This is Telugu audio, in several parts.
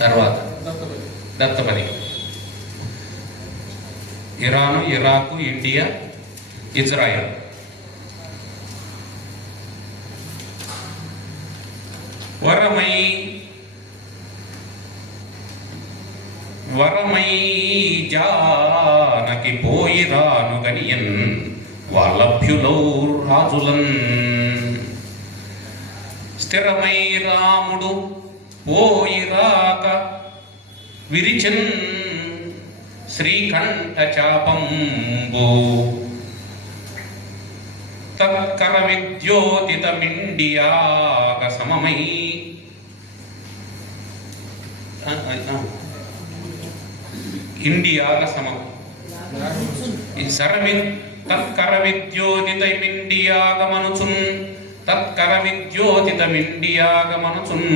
తర్వాత దత్తపది. Iran, Iraq, India, Israel. వరమై వరమై జానకి పోయిరాను గనియన్ వాళ్ళభ్యులౌ రాజులన్. స్థిరమై రాముడు పోయిరాక విరిచన్ శ్రీకంఠ చాపంబు. తత్కర విద్యోతితమిండియాగ సమమై ఇండియాగ సమం. తత్కర విద్యోతితమిండియాగమనుచున్ తత్కర విద్యోతితమిండియాగమనుచున్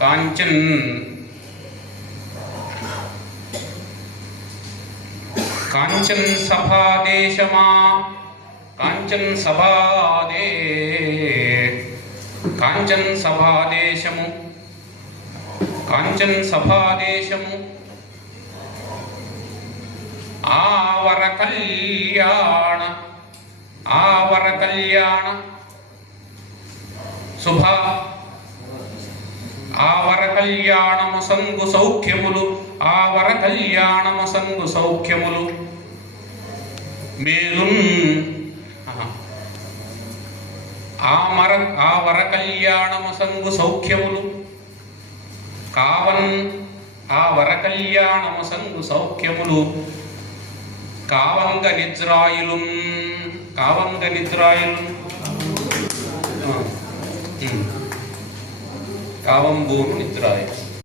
కాంచన్ కాంచన్ సభాదేశమా కాంచన్ సభాదేశము కాంచన్ సభాదేశము ఆవర కళ్యాణ శుభ ఆవర కళ్యాణము సంగు సౌఖ్యములు ఆవర కళ్యాణము సంగు సౌఖ్యములు మేలున్. ఆవర కళ్యాణము సంగు సౌఖ్యములు కావన్ ఆవర కళ్యాణము సంగు సౌఖ్యములు కావంగ నిద్రాయులు కావంబూను నిద్రాయులు.